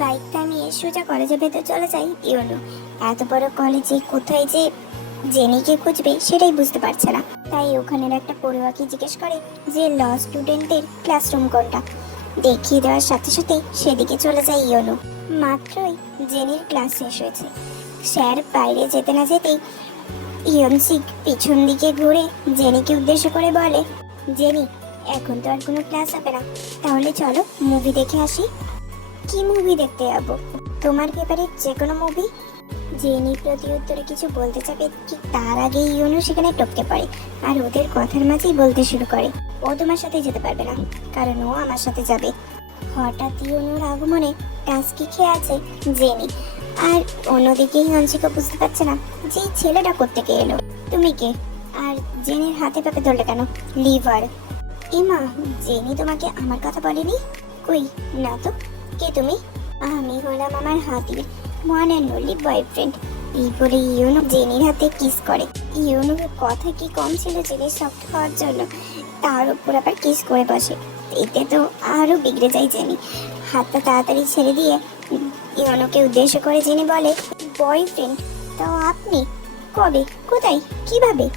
Bike থামিয়ে সোজা কলেজের ভেতর চলে যাই ইওনো এত বড় কলেজে কোথায় যে জেনিকে খুঁজবে সেটাই বুঝতে পারছে না। তাই ওখানের একটা পড়ুয়াকে জিজ্ঞেস করে যে, ল স্টুডেন্টদের ক্লাসরুম কোনটা? দেখিয়ে দেওয়ার সাথে সাথে সেদিকে চলে যায় ইয়োনো। মাত্রই জেনির ক্লাস শেষ হয়েছে। স্যার বাইরে যেতে না যেতেই ইয়নসিক পিছন দিকে ঘুরে জেনিকে উদ্দেশ্য করে বলে, জেনি, এখন তো আর কোনো ক্লাস হবে না। তাহলে চলো মুভি দেখে আসি। কি মুভি দেখতে যাব? তোমার পেপারে যে কোনো মুভি জেনি প্রতি উত্তরে কিছু বলতে যাবে ঠিক তার আগে ইউনু সেখানে টপকে পড়ে আর ওদের কথার মাঝেই বলতে শুরু করে। ও তোমার সাথে যেতে পারবে না, কারণ ও আমার সাথে যাবে। হঠাৎ ইউনুর আগমনে টাস্কি খেয়ে আছে জেনি। আর অন্যদিকে হিয়ঞ্চিকা বুঝতে পারছে না যে ছেলেটা কোত্থেকে এলো। তুমি কে? আর জেনির হাতে পাপে ধরলে কেন? লিভার। ইমা, জেনি তোমাকে আমার কথা বলেনি? কই? না তো। কে তুমি? আমি হলাম আমার হাতির ওয়ান অ্যান্ড অনলি বয়ফ্রেন্ড বলে ইউনো জেনির হাতে কিস করে। ইউনোর কথা কি কম ছিল জেনির সফট হওয়ার জন্য তার উপর আবার কিস করে বসে। এতে তো আরও বিগড়ে যায় জেনি। হাতটা তাড়াতাড়ি ছেড়ে দিয়ে ইউনোকে উদ্দেশ্য করে জেনি বলে বয়ফ্রেন্ড তাও আপনি কবে? কোথায়? কীভাবে?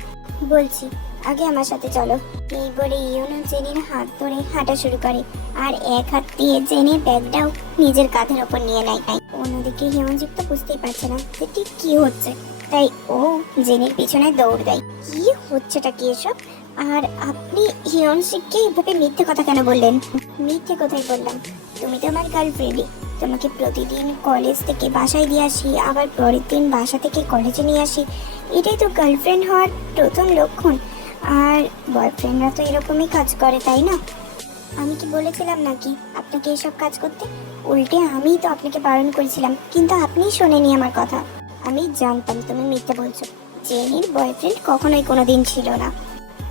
বলছি, আগে আমার সাথে চলো। এই বলে ইউনো জেনির হাত ধরে হাঁটা শুরু করে। আর এক হাত দিয়ে জেনে ব্যাগটাও নিজের কাঁধের ওপর নিয়ে নেয়। অন্যদিকে হিমঞ্জিত তো বুঝতেই পারছে না যে ঠিক কি হচ্ছে। তাই ও জেনির পিছনে দৌড় দেয়। কি হচ্ছেটা কি এসব? আর আপনি হিয়নশিককে এভাবে মিথ্যে কথা কেন বললেন? মিথ্যে কথাই বললাম। তুমি তো আমার গার্লফ্রেন্ডই তোমাকে প্রতিদিন কলেজ থেকে বাসায় দিয়ে আসি, আবার পরের দিন বাসা থেকে কলেজে নিয়ে আসি। এটাই তো গার্লফ্রেন্ড হওয়ার প্রথম লক্ষণ। আর বয়ফ্রেন্ডরা তো এরকমই কাজ করে, তাই না? আমি কি বলেছিলাম নাকি আপনাকে এসব কাজ করতে? উল্টে আমি তো আপনাকে বারণ করেছিলাম, কিন্তু আপনিই শোনেনি আমার কথা। আমি জানতাম তুমি মিথ্যে বলছো। জেনির বয়ফ্রেন্ড কখনোই কোনোদিন ছিল না।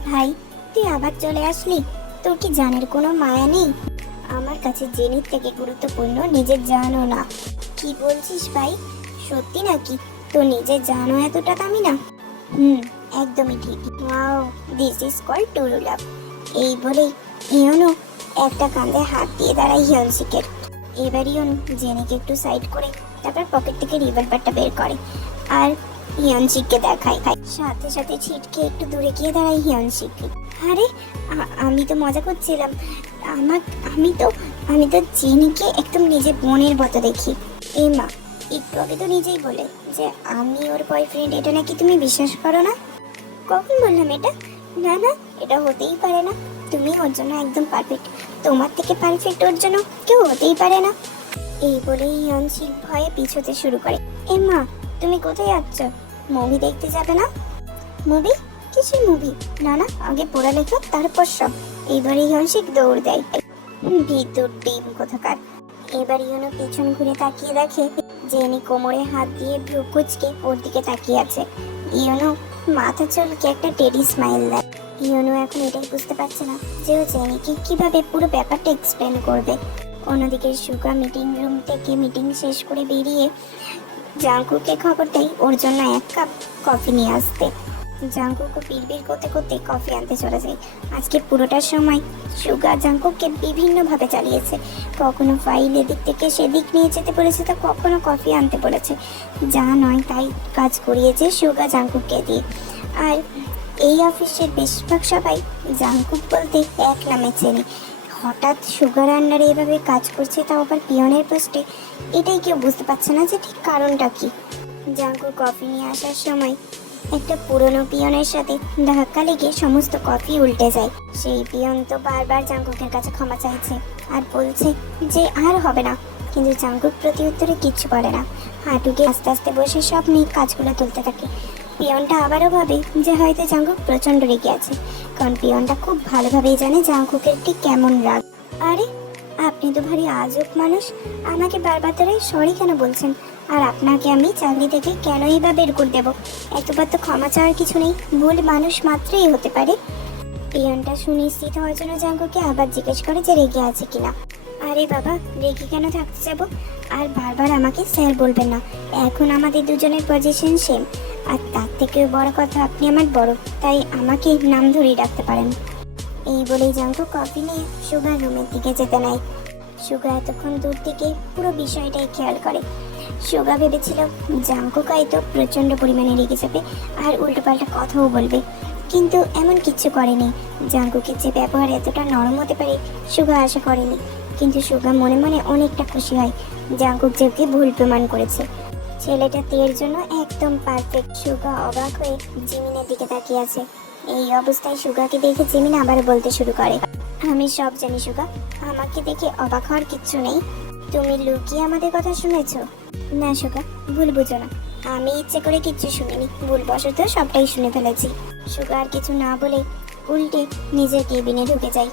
ভাই, তুই আবার চলে আসলি? তোর কি জানের কোনো মায়া নেই? আমার কাছে জেনির থেকে গুরুত্বপূর্ণ নিজের জানও না। কি বলছিস ভাই? সত্যি নাকি? তো নিজের জানও এতটা দামি না? হুম, একদমই ঠিক। Wow this is called true love এই বলেই ইয়নো একটা কাঁধে হাত দিয়ে দাঁড়ায় হিয়নসিকের। এবার ইয়ন জেনিকে একটু সাইড করে তারপর পকেট থেকে রিভলভারটা বের করে আর হিয়ন হিয়নশিককে দেখায়। সাথে সাথে ছিটকে একটু দূরে গিয়ে দাঁড়ায় হিয়নশিক আরে আমি তো মজা করছিলাম। আমার, আমি তো আমি তো জেনিকে একদম নিজের বোনের মতো দেখি। এই মা, একটু আগে তো নিজেই বলে যে আমি ওর বয়ফ্রেন্ড এটা নাকি তুমি বিশ্বাস করো না? কখন বললাম এটা? না না, এটা হতেই পারে না। তুমি ওর জন্য একদম পারফেক্ট তোমার থেকে পারফেক্ট ওর জন্য কেউ হতেই পারে না। এই বলেই অনশিক ভয়ে পিছোতে শুরু করে। এ মা, তুমি কোথায় যাচ্ছ? মুভি দেখতে যাবে না? মুভি কিসের মুভি না না, আগে পড়ালেখা তারপর সব। এইবারে ইয়নশিক দৌড় দেয়। ভিতর ডিম কোথাকার। এবার ইয়নো পিছন ঘুরে তাকিয়ে দেখে জেনি কোমরে হাত দিয়ে ভ্রু কুচকে ওর দিকে তাকিয়ে আছে। ইয়নো মাথা চুলকে একটা টেডি স্মাইল দেয়। ইয়নো এখন এটাই বুঝতে পারছে না যে ও জেনিকে কীভাবে পুরো ব্যাপারটা এক্সপ্লেন করবে। অন্যদিকে সুগা মিটিং রুম থেকে মিটিং শেষ করে বেরিয়ে জাঙ্কুকে খবর দেয়, ওর জন্য এক কাপ কফি নিয়ে আসতে। জাঙ্কুকও বিড়বিড় করতে করতে কফি আনতে চলে যায়। আজকে পুরোটার সময় সুগা জাঙ্কুককে বিভিন্নভাবে চালিয়েছে। কখনো ফাইল এদিক থেকে সেদিক নিয়ে যেতে বলেছে তো কখনো কফি আনতে বলেছে। যা নয় তাই কাজ করিয়েছে সুগা জাঙ্কুককে দিয়ে। আর এই অফিসের বেশিরভাগ সবাই জাঙ্কুক বলতে এক নামে চেনে। হঠাৎ সুগার আন্ডারে এভাবে কাজ করছে তাও আবার পিয়নের পোস্টে এটাই কেউ বুঝতে পারছে না যে ঠিক কারণটা কি। জাঙ্কু কফি নিয়ে আসার সময় একটা পুরনো পিয়নের সাথে ধাক্কা লেগে সমস্ত কফি উল্টে যায়। সেই পিয়ন তো বারবার জাঙ্কুকের কাছে ক্ষমা চাইছে আর বলছে যে আর হবে না। কিন্তু জাঙ্কুক প্রতি উত্তরে কিচ্ছু বলে না। হাঁটুকে আস্তে আস্তে বসে সব নিয়ে কাজগুলো তুলতে থাকে। পিয়নটা আবারও ভাবে যে হয়তো জাঙ্কুক প্রচণ্ড রেগে আছে। কারণ পিয়নটা খুব ভালোভাবেই জানে জাঙ্কুকের ঠিক কেমন রাগ। আরে, আপনি তো ভারী আজব মানুষ। আমাকে বারবার ধরে সরি কেন বলছেন? আর আপনাকে আমি চাকরি থেকে কেনই বা বের করে দেবো? এতবার তো ক্ষমা চাওয়ার কিছু নেই। ভুল মানুষ মাত্রই হতে পারে। পিয়নটা সুনিশ্চিত হওয়ার জন্য জাঙ্কুকে আবার জিজ্ঞেস করে যে রেগে আছে কিনা। আরে বাবা, রেগে কেন থাকতে যাব? আর বারবার আমাকে স্যার বলবেন না। এখন আমাদের দুজনের পজিশন সেম আর তার থেকেও বড় কথা, আপনি আমার বড়, তাই আমাকে নাম ধরেই ডাকতে পারেন। এই বলেই জাঙ্কু কফি নিয়ে সুগার রুমের দিকে যেতে নেয় সুগা এতক্ষণ দূর থেকে পুরো বিষয়টাই খেয়াল করে। সুগা ভেবেছিল, জাঙ্কুক হয়তো প্রচণ্ড পরিমাণে রেগে যাবে আর উল্টোপাল্টা কথাও বলবে। কিন্তু এমন কিচ্ছু করেনি। জাঙ্কুকের যে ব্যবহার এতটা নরম হতে পারে, সুগা আশা করেনি। কিন্তু সুগা মনে মনে অনেকটা খুশি হয়। জাঙ্কুক যে ভুল প্রমাণ করেছে। ছেলেটা তের জন্য একদম পারফেক্ট সুগা অবাক হয়ে জিমিনের দিকে তাকিয়ে আছে। এই অবস্থায় সুগাকে দেখে জিমিন আবার বলতে শুরু করে, আমি সব জানি সুগা, আমাকে দেখে অবাক হওয়ার কিচ্ছু নেই। তুমি লুকিয়ে আমাদের কথা শুনেছ? না সুগা, ভুল বুঝো না। আমি ইচ্ছে করে কিচ্ছু শুনিনি। ভুল বশত সবটাই শুনে ফেলেছি। সুগা আর কিছু না বলে উল্টে নিজের কেবিনে ঢুকে যাই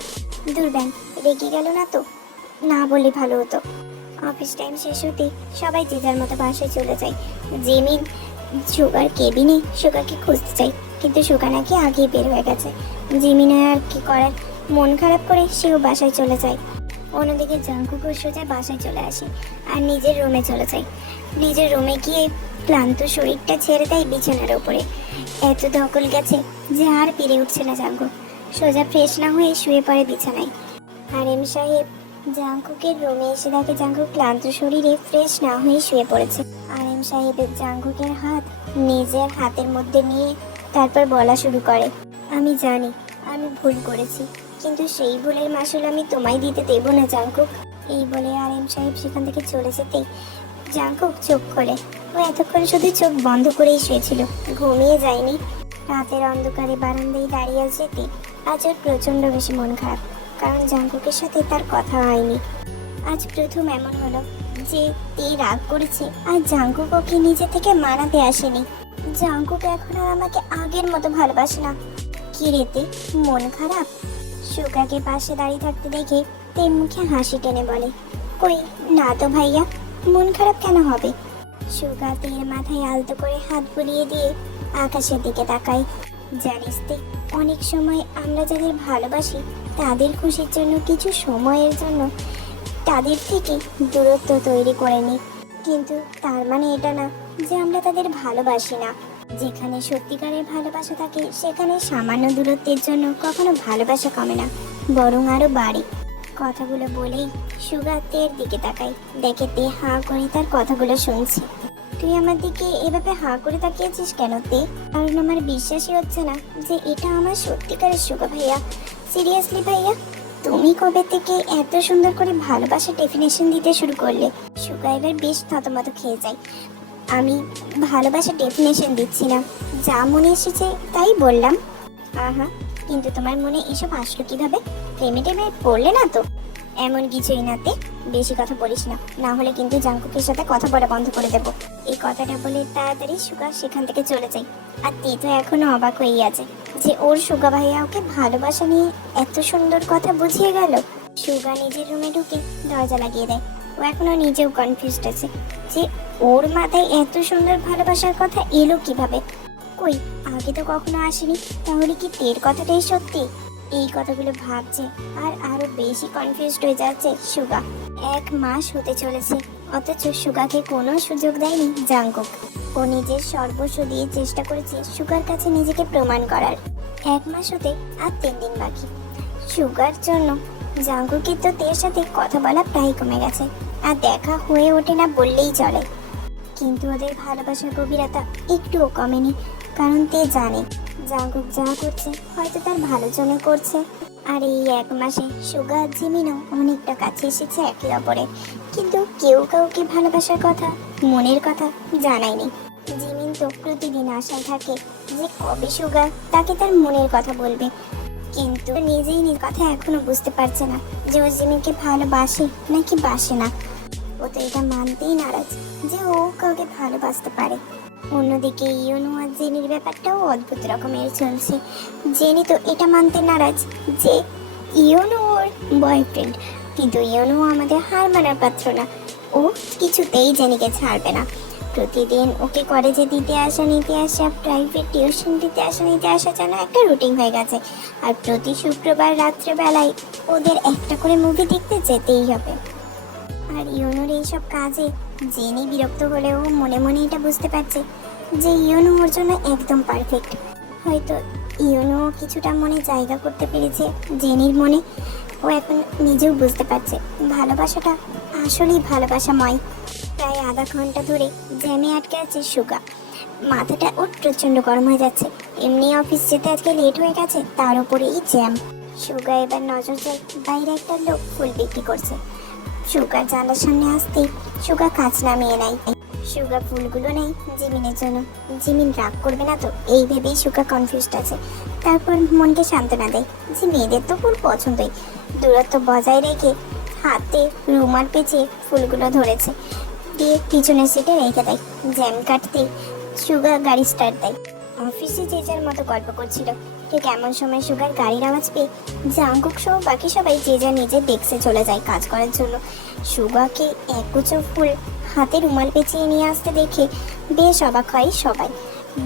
দুর্ব্যান রেগে গেল না তো? না বলে ভালো হতো। অফিস টাইম শেষ হতে সবাই যে যার মতো বাসায় চলে যায়। জেমিন সুগার কেবিনে সুগারকে খুঁজতে চাই কিন্তু সুগা নাকি আগেই বের হয়ে গেছে। জিমিনের আর কি করার? মন খারাপ করে সেও বাসায় চলে যায়। অন্যদিকে জাঙ্কুকও সোজা বাসায় চলে আসে আর নিজের রুমে চলে যায়। নিজের রুমে গিয়ে ক্লান্ত শরীরটা ছেড়ে দেয় বিছানার ওপরে এত ধকল গেছে যে আর পেরে উঠছে না জাঙ্কুক সোজা ফ্রেশ না হয়ে শুয়ে পড়ে বিছানায়। আর এম সাহেব জাঙ্কুকের রুমে এসে দেখে জাঙ্কুক ক্লান্ত শরীরে ফ্রেশ না হয়ে শুয়ে পড়েছে। আর এম সাহেবের জাঙ্কুকের হাত নিজের হাতের মধ্যে নিয়ে তারপর বলা শুরু করে, আমি জানি, আমি ভুল করেছি, কিন্তু সেই ভুলের মাসুল আমি তোমায় দিতে দেবো না জাঙ্কুক এই বলে আর এম সাহেব সেখান থেকে চলে যেতেই জাঙ্কুক চোখ খোলে। ও এতক্ষণ শুধু চোখ বন্ধ করেই শুয়েছিল, ঘুমিয়ে যায়নি। রাতের অন্ধকারে বারান্দায় দাঁড়িয়ে আছে তে। আজ ওর প্রচণ্ড বেশি মন খারাপ। কারণ জাঙ্কুকের সাথে তার কথা হয়নি। আজ প্রথম এমন হলো যে তে রাগ করেছে আর জাঙ্কুক ওকে নিজে থেকে মানাতে আসেনি। জাঙ্কুক এখন আর আমাকে আগের মতো ভালোবাসে না। কি রেতে মন খারাপ? সুগাকে পাশে দাঁড়িয়ে থাকতে দেখে তে মুখে হাসি টেনে বলে, কই, না তো ভাইয়া, মন খারাপ কেন হবে? সুগা তের মাথায় আলতো করে হাত বুলিয়ে দিয়ে আকাশের দিকে তাকায়। জানিস তে অনেক সময় আমরা যাদের ভালোবাসি তাদের খুশির জন্য কিছু সময়ের জন্য তাদের থেকে দূরত্ব তৈরি করে নিই কিন্তু তার মানে এটা না যে আমরা তাদের ভালোবাসি না। যেখানে সত্যিকারের ভালোবাসা থাকে, সেখানে সামান্য দূরত্বের জন্য কখনো ভালোবাসা কমে না, বরং আরও বাড়ে। কথাগুলো বলেই সুগা তের দিকে তাকাই দেখে তে হাঁ করে তার কথাগুলো শুনছে। তুই আমার দিকে এভাবে হাঁ করে তাকিয়েছিস কেন, তে? কারণ আমার বিশ্বাসই হচ্ছে না যে এটা আমার সত্যিকারের সুগা ভাইয়া। সিরিয়াসলি ভাইয়া, তুমি কবে থেকে এত সুন্দর করে ভালোবাসা ডেফিনেশন দিতে শুরু করলে? সুগা এবার বেশ থতমত খেয়ে যায়। আমি ভালোবাসা ডেফিনেশন দিচ্ছি না। যা মনে এসেছে তাই বললাম। আহা, কিন্তু তোমার মনে এসব আসলো কীভাবে? প্রেমে টেমে পড়লে না তো? এমন কিছুই নাতে বেশি কথা বলিস না। না হলে কিন্তু জাঙ্কুকের সাথে কথা বলা বন্ধ করে দেব। এই কথাটা বলে তাড়াতাড়ি সুগা সেখান থেকে চলে যায়। আর তে এখনও অবাক হয়েই আছে যে ওর সুগা ভাইয়া ওকে ভালোবাসা নিয়ে এত সুন্দর কথা বুঝিয়ে গেল। সুগা নিজের রুমে ঢুকে দরজা লাগিয়ে দেয়। ও এখনও নিজেও কনফিউজড আছে যে ওর মাথায় এত সুন্দর ভালোবাসার কথা এলো কীভাবে? কই, আগে তো কখনো আসেনি। তাহলে কি তের কথাটাই সত্যি? এই কথাগুলো ভাবছে আর আরও বেশি কনফিউজড হয়ে যাচ্ছে সুগা। এক মাস হতে চলেছে, অথচ সুগাকে কোনো সুযোগ দেয়নি জাঙ্কুক ও নিজের সর্বস্ব দিয়ে চেষ্টা করেছে সুগার কাছে নিজেকে প্রমাণ করার। এক মাস হতে আর তিন দিন বাকি। সুগার জন্য জাঙ্কুকের তো তের সাথে কথা বলা প্রায় কমে গেছে, আর দেখা হয়ে ওঠে না বললেই চলে। কিন্তু ওদের ভালোবাসার গভীরতা একটুও কমেনি। কারণ তে জানে জাঙ্কুক যা করছে, হয়তো তার ভালো জন্য করছে। আর এই এক মাসে সুগা জিমিনও অনেকটা কাছে এসেছে একে অপরের। কিন্তু কেউ কাউকে ভালোবাসার কথা, মনের কথা জানায়নি। জিমিন তো প্রতিদিন আশায় থাকে যে কবে সুগা তাকে তার মনের কথা বলবে। কিন্তু নিজেই নিজ কথা এখনও বুঝতে পারছে না যে ও জিমিনকে ভালোবাসে নাকি বাসে না। ও তো এটা মানতেই নারাজ যে ও কাউকে ভালোবাসতে পারে। অন্যদিকে ইয়নো আর জেনির ব্যাপারটাও অদ্ভুত রকমের চলছে। জেনি তো এটা মানতে নারাজ যে ইয়নো ওর বয়ফ্রেন্ড কিন্তু ইয়নো আমাদের হার মানার পাত্র না। ও কিছুতেই জেনিকে ছাড়বে না। প্রতিদিন ওকে কলেজে দিতে আসা, নিতে আসা প্রাইভেট টিউশন দিতে আসা, নিতে আসা যেন একটা রুটিন হয়ে গেছে। আর প্রতি শুক্রবার, রাত্রেবেলায় ওদের একটা করে মুভি দেখতে যেতেই হবে। আর ইউনোর এইসব কাজে জেনি বিরক্ত হলেও মনে মনে এটা বুঝতে পারছে যে ইউনো ওর জন্য একদম পারফেক্ট হয়তো ইউনো কিছুটা মনে জায়গা করতে পেরেছে জেনির মনে। ও এখন নিজেও বুঝতে পারছে ভালোবাসাটা আসলেই ভালোবাসাময়। প্রায় আধা ঘণ্টা ধরে জ্যামে আটকে আছে সুগা। মাথাটা ওর প্রচণ্ড গরম হয়ে যাচ্ছে। এমনি অফিস যেতে আজকে লেট হয়ে গেছে, তার উপরে এই জ্যাম। সুগা এবার নজর যায় বাইরে একটা লোক ফুল বিক্রি করছে। সুগার জানলার সামনে আসতেই সুগা কাজ নামিয়ে নেয়। সুগা ফুলগুলো নেই জিমিনের জন্য। জিমিন রাগ করবে না তো, এই ভেবেই সুগা কনফিউজড আছে। তারপর মনকে সান্ত্বনা দেয় যে মেয়েদের তো ফুল পছন্দই। দূরত্ব বজায় রেখে হাতে রুমার পেঁচিয়ে ফুলগুলো ধরেছে। দিয়ে পিছনের সিটে রেখে দেয়। জ্যাম কাটতে সুগা গাড়ি স্টার্ট দেয়। অফিসে যে যার মতো গল্প করছিল ঠিক এমন সময় সুগার গাড়ির আওয়াজ পেয়ে জাঙ্কুক সহ বাকি সবাই যে যা নিজের ডেস্কে চলে যায় কাজ করার জন্য। সুগাকে একগুচ্ছ ফুল হাতে রুমাল পেঁচিয়ে নিয়ে আসতে দেখে বেশ অবাক হয় সবাই।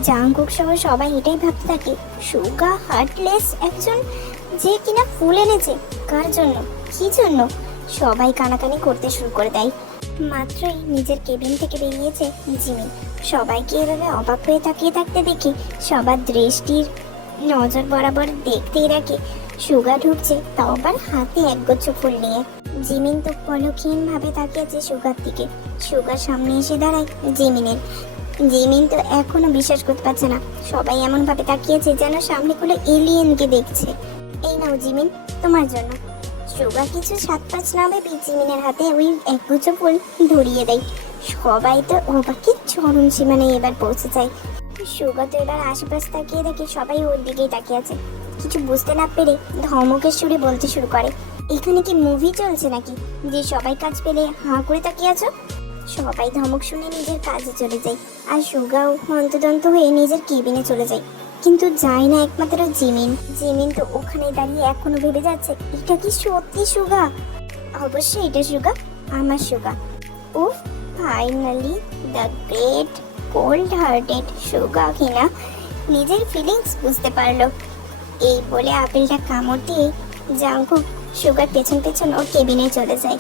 জাঙ্কুক সহ সবাই এটাই ভাবতে থাকে, সুগা হার্টলেস একজন যে কিনা ফুল এনেছে, কার জন্য? কি জন্য? সবাই কানাকানি করতে শুরু করে দেয়। মাত্রই নিজের কেবিন থেকে বেরিয়েছে জিমি। সবাইকে এভাবে অবাক হয়ে তাকিয়ে থাকতে দেখে সবার দৃষ্টির নজর বরাবর দেখতেই রাখে সুগা ঢুকছে, তাও আবার হাতে একগুচ্ছ ফুল নিয়ে। জিমিন তো পলকহীন ভাবে তাকিয়েছে সুগার দিকে। সুগার সামনে এসে দাঁড়ায় জিমিনের। জিমিন তো এখনও বিশ্বাস করতে পারছে না। সবাই এমন ভাবে তাকিয়েছে যেন সামনে কোনো এলিয়েনকে দেখছে। এই নাও জিমিন তোমার জন্য। সুগা কিছু সাত পাঁচ না ভেবে হাতে ওই একগুচ্ছ ফুল ধরিয়ে দেয় সবাই তো অবাকে চরম সীমানায় এবার পৌঁছে যায়। সুগা তো এবার আশেপাশ তাকিয়ে দেখে সবাই ওর দিকেই তাকিয়ে আছে। কিছু বুঝতে না পেরে ধমকের সুরে বলতে শুরু করে, এখানে কি মুভি চলছে নাকি? যে সবাই কাজ পেলে হাঁ করে তাকিয়ে আছো? সবাই ধমক শুনে নিজের কাজে চলে যায়, আর সুগাও হন্তদন্ত হয়ে নিজের কেবিনে চলে যায়। কিন্তু যায় না একমাত্র জিমিন। জিমিন তো ওখানে দাঁড়িয়ে এখনও ভেবে যাচ্ছে, এটা কি সত্যি সুগা? অবশ্যই এটা সুগা, আমার Suga. O finally the great cold hearted Suga কিনা নিজের ফিলিংস বুঝতে পারল। এই বলে আপেলটা কামড় দিয়ে জাঙ্কুক সুগার পেছন পেছন ওর কেবিনে চলে যায়।